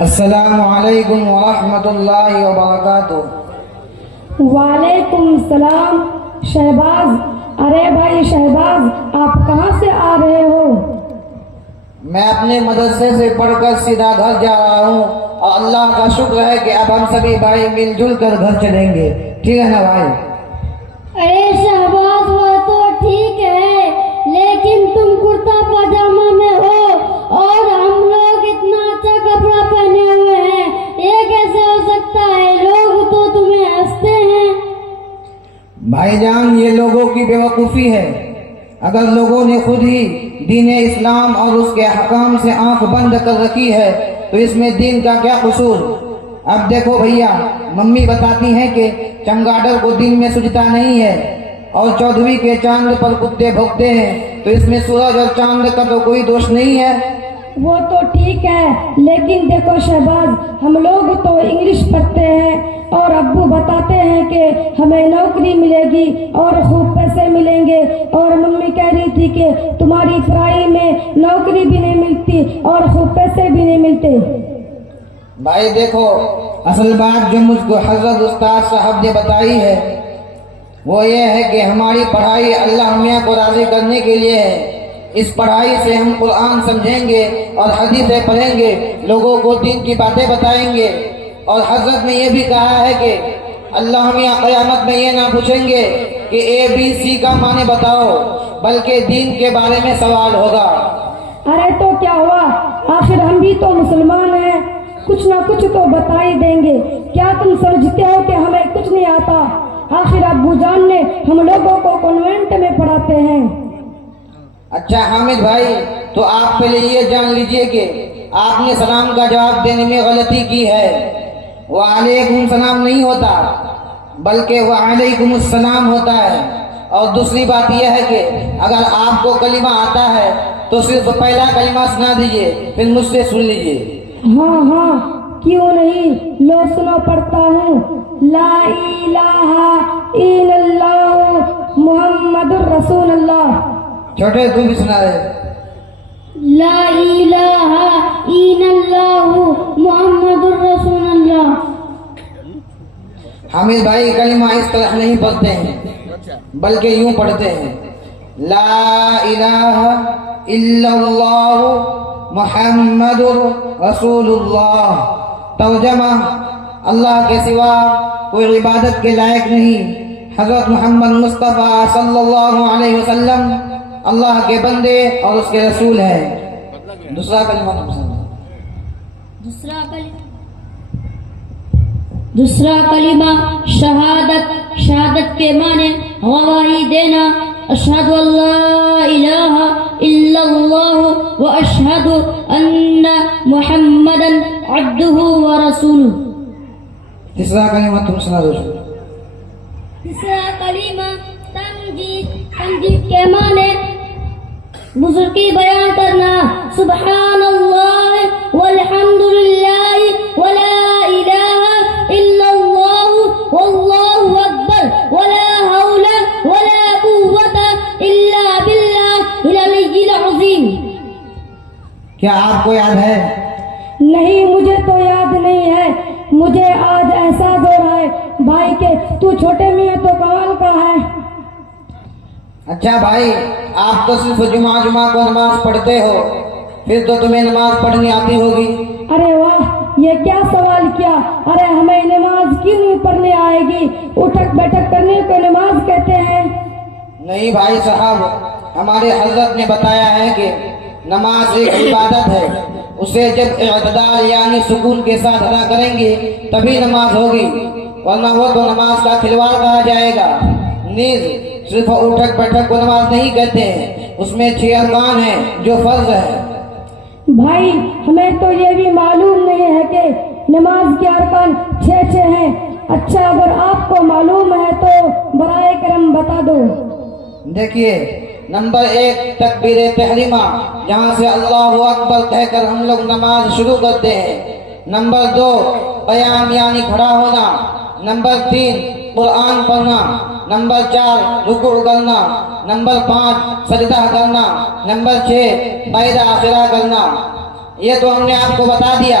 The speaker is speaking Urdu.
السلام علیکم ورحمۃ اللہ وبرکاتہ۔ وعلیکم السلام۔ شہباز، ارے بھائی شہباز، آپ کہاں سے آ رہے ہو؟ میں اپنے مدرسے سے پڑھ کر سیدھا گھر جا رہا ہوں، اور اللہ کا شکر ہے کہ اب ہم سبھی بھائی مل جل کر گھر چلیں گے، ٹھیک ہے نا بھائی؟ ارے شہباز، وہ تو ٹھیک ہے، لیکن تم کرتا پاجامہ میں ہو اور ہم لوگ اتنا اچھا کپڑا پہنے ہوئے ہیں، یہ کیسے ہو سکتا ہے؟ لوگ تو تمہیں ہنستے ہیں۔ بھائی جان، یہ لوگوں کی بیوقوفی ہے۔ اگر لوگوں نے خود ہی دین اسلام اور اس کے احکام سے آنکھ بند کر رکھی ہے تو اس میں دین کا کیا قصور؟ اب دیکھو بھیا، ممی بتاتی ہیں کہ چمگاڈر کو دن میں سجدہ نہیں ہے، اور 14ویں کے چاند پر کتے بھوکتے ہیں، تو اس میں سورج اور چاند کا تو کوئی دوش نہیں ہے۔ وہ تو ٹھیک ہے، لیکن دیکھو شہباز، ہم لوگ تو انگلش پڑھتے ہیں اور ابو بتاتے ہیں کہ ہمیں نوکری ملے گی اور خوب پیسے ملیں گے، اور ممی کہہ رہی تھی کہ تمہاری پڑھائی میں نوکری بھی نہیں ملتی اور خوب پیسے بھی نہیں ملتے۔ بھائی دیکھو، اصل بات جو مجھ کو حضرت استاد صاحب نے بتائی ہے وہ یہ ہے کہ ہماری پڑھائی اللہ میاں کو راضی کرنے کے لیے ہے۔ اس پڑھائی سے ہم قرآن سمجھیں گے اور حدیثیں پڑھیں گے، لوگوں کو دین کی باتیں بتائیں گے، اور حضرت نے یہ بھی کہا ہے کہ اللہ میاں قیامت میں یہ نہ پوچھیں گے کہ ABC کا معنی بتاؤ، بلکہ دین کے بارے میں سوال ہوگا۔ ارے تو کیا ہوا، آخر ہم بھی تو مسلمان ہیں، کچھ نہ کچھ تو بتا ہی دیں گے۔ کیا تم سمجھتے ہو کہ ہمیں کچھ نہیں آتا؟ آخر ابو جان نے ہم لوگوں کو کانوینٹ میں پڑھاتے ہیں۔ اچھا حامد بھائی، تو آپ پہلے یہ جان لیجئے کہ آپ نے سلام کا جواب دینے میں غلطی کی ہے۔ وعلیکم السلام نہیں ہوتا، بلکہ وعلیکم السلام ہوتا ہے۔ اور دوسری بات یہ ہے کہ اگر آپ کو کلمہ آتا ہے تو صرف پہلا کلمہ سنا دیجئے، پھر مجھ سے سن لیجئے۔ ہاں ہاں، کیوں نہیں، لو سنو پڑھتا ہوں۔ لا الہ الا اللہ محمد الرسول اللہ۔ چھوٹے تو بھی سنا رہے۔ لا الہ الا اللہ محمد الرسول اللہ۔ حامد بھائی، کلمہ اس طرح نہیں پڑھتے ہیں، بلکہ یوں پڑھتے ہیں، لا الہ الا اللہ محمد رسول اللہ۔ ترجمہ: اللہ کے سوا کوئی عبادت کے لائق نہیں، حضرت محمد مصطفیٰ صلی اللہ علیہ وسلم اللہ کے بندے اور اس کے رسول ہیں۔ دوسرا کلمہ دوسرا کلمہ شہادت کے معنی گواہی دینا، اشہد ان لا الہ الا اللہ و اشہد ان محمدا عبدہ و رسولہ۔ تیسرا کلمہ تم سنا دو۔ تیسرا کلمہ تمجید کے معنی بزرگی بیان کرنا، سبحان اللہ والحمد للہ ولا الہ الا اللہ واللہ اکبر ولا حول ولا قوت الا باللہ العلی العظیم۔ کیا آپ کو یاد ہے؟ نہیں، مجھے تو یاد نہیں ہے۔ مجھے آج احساس ہو رہا ہے بھائی کہ تو چھوٹے میاں تو کمال کا ہے۔ اچھا بھائی، آپ تو صرف جمعہ کو نماز پڑھتے ہو، پھر تو تمہیں نماز پڑھنی آتی ہوگی۔ ارے واہ، یہ کیا سوال کیا؟ ارے ہمیں نماز کیوں نہیں پڑھنے آئے گی؟ اٹھک بیٹھک کرنے کو نماز کہتے ہیں۔ نہیں بھائی صاحب، ہمارے حضرت نے بتایا ہے کہ نماز ایک عبادت ہے، اسے جب اعتدال یعنی سکون کے ساتھ ادا کریں گے تبھی نماز ہوگی، ورنہ وہ تو نماز کا کھلواڑ کہا جائے گا۔ نیز صرف اٹھک بیٹھک کو نماز نہیں کہتے ہیں، اس میں 6 ارکان ہیں جو فرض ہے۔ بھائی ہمیں تو یہ بھی معلوم نہیں ہے کہ نماز کے ارکان 6 ہیں۔ اچھا، اگر آپ کو معلوم ہے تو برائے کرم بتا دو۔ دیکھیے، نمبر 1 تکبیر تحریمہ، جہاں سے اللہ اکبر کہہ کر ہم لوگ نماز شروع کرتے ہیں۔ نمبر 2 قیام یعنی کھڑا ہونا۔ نمبر 3 قرآن پڑھنا۔ نمبر 4 رکوع کرنا۔ نمبر 5 سجدہ کرنا۔ نمبر 6 قید آخرہ کرنا۔ یہ تو ہم نے آپ کو بتا دیا،